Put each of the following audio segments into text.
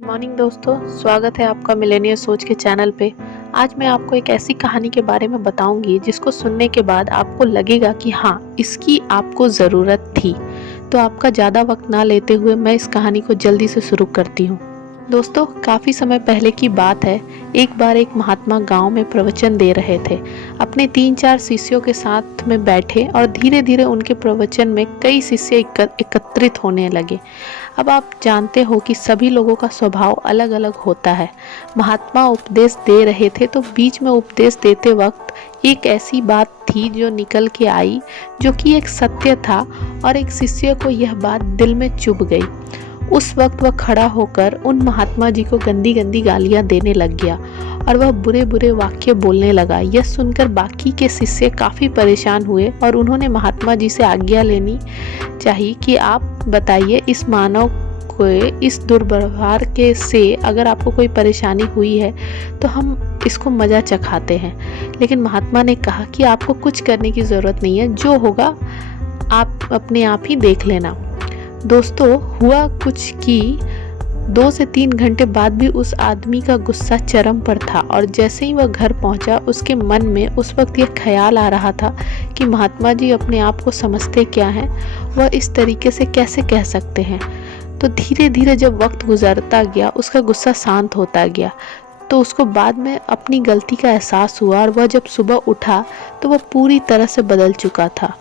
Morning दोस्तों, स्वागत है आपका मिलेनियर सोच के चैनल पे। आज मैं आपको एक ऐसी कहानी के बारे में बताऊंगी जिसको सुनने के बाद आपको लगेगा कि हाँ, इसकी आपको ज़रूरत थी। तो आपका ज़्यादा वक्त ना लेते हुए मैं इस कहानी को जल्दी से शुरू करती हूँ। दोस्तों, काफ़ी समय पहले की बात है। एक बार एक महात्मा गांव में प्रवचन दे रहे थे। अपने 3-4 शिष्यों के साथ में बैठे और धीरे धीरे उनके प्रवचन में कई शिष्य एकत्रित होने लगे। अब आप जानते हो कि सभी लोगों का स्वभाव अलग अलग होता है। महात्मा उपदेश दे रहे थे तो बीच में उपदेश देते वक्त एक ऐसी बात थी जो निकल के आई, जो कि एक सत्य था और एक शिष्य को यह बात दिल में चुभ गई। उस वक्त वह खड़ा होकर उन महात्मा जी को गंदी गंदी गालियां देने लग गया और वह बुरे बुरे वाक्य बोलने लगा। यह सुनकर बाकी के शिष्य काफ़ी परेशान हुए और उन्होंने महात्मा जी से आज्ञा लेनी चाहिए कि आप बताइए, इस मानव को इस दुर्व्यवहार के से अगर आपको कोई परेशानी हुई है तो हम इसको मज़ा चखाते हैं। लेकिन महात्मा ने कहा कि आपको कुछ करने की ज़रूरत नहीं है, जो होगा आप अपने आप ही देख लेना। दोस्तों, हुआ कुछ कि 2 से 3 घंटे बाद भी उस आदमी का गुस्सा चरम पर था और जैसे ही वह घर पहुंचा, उसके मन में उस वक्त यह ख्याल आ रहा था कि महात्मा जी अपने आप को समझते क्या हैं, वह इस तरीके से कैसे कह सकते हैं। तो धीरे धीरे जब वक्त गुजरता गया, उसका गुस्सा शांत होता गया। तो उसको बाद में अपनी गलती का एहसास हुआ और वह जब सुबह उठा तो वह पूरी तरह से बदल चुका था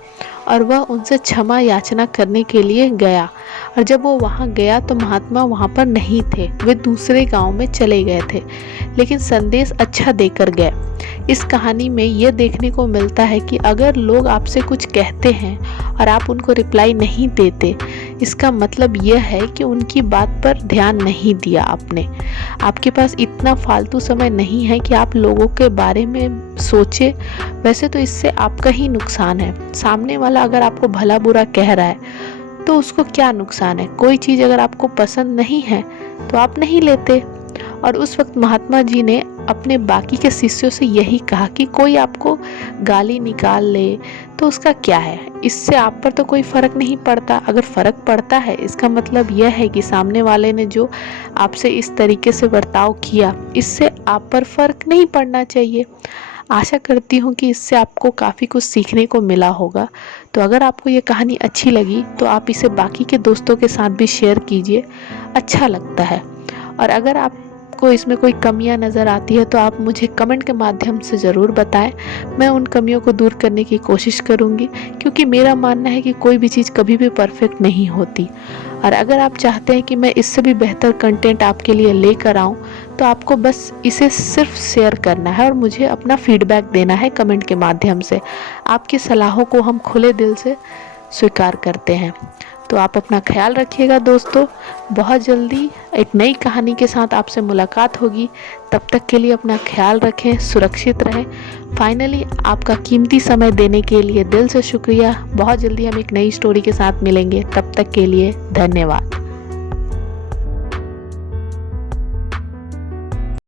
और वह उनसे क्षमा याचना करने के लिए गया। और जब वो वहाँ गया तो महात्मा वहाँ पर नहीं थे, वे दूसरे गांव में चले गए थे, लेकिन संदेश अच्छा देकर गए। इस कहानी में ये देखने को मिलता है कि अगर लोग आपसे कुछ कहते हैं और आप उनको रिप्लाई नहीं देते, इसका मतलब यह है कि उनकी बात पर ध्यान नहीं दिया आपने। आपके पास इतना फालतू समय नहीं है कि आप लोगों के बारे में सोचे। वैसे तो इससे आपका ही नुकसान है। सामने वाला अगर आपको भला बुरा कह रहा है तो उसको क्या नुकसान है। कोई चीज़ अगर आपको पसंद नहीं है तो आप नहीं लेते। और उस वक्त महात्मा जी ने अपने बाकी के शिष्यों से यही कहा कि कोई आपको गाली निकाल ले तो उसका क्या है, इससे आप पर तो कोई फ़र्क नहीं पड़ता। अगर फ़र्क पड़ता है, इसका मतलब यह है कि सामने वाले ने जो आपसे इस तरीके से बर्ताव किया, इससे आप पर फ़र्क नहीं पड़ना चाहिए। आशा करती हूँ कि इससे आपको काफ़ी कुछ सीखने को मिला होगा। तो अगर आपको ये कहानी अच्छी लगी तो आप इसे बाकी के दोस्तों के साथ भी शेयर कीजिए, अच्छा लगता है। और अगर आपको इसमें कोई कमियां नज़र आती है तो आप मुझे कमेंट के माध्यम से ज़रूर बताएं। मैं उन कमियों को दूर करने की कोशिश करूंगी, क्योंकि मेरा मानना है कि कोई भी चीज़ कभी भी परफेक्ट नहीं होती। और अगर आप चाहते हैं कि मैं इससे भी बेहतर कंटेंट आपके लिए लेकर आऊँ तो आपको बस इसे सिर्फ शेयर करना है और मुझे अपना फीडबैक देना है कमेंट के माध्यम से। आपकी सलाहों को हम खुले दिल से स्वीकार करते हैं। तो आप अपना ख्याल रखिएगा दोस्तों। बहुत जल्दी एक नई कहानी के साथ आपसे मुलाकात होगी। तब तक के लिए अपना ख्याल रखें, सुरक्षित रहें। फाइनली आपका कीमती समय देने के लिए दिल से शुक्रिया। बहुत जल्दी हम एक नई स्टोरी के साथ मिलेंगे। तब तक के लिए धन्यवाद।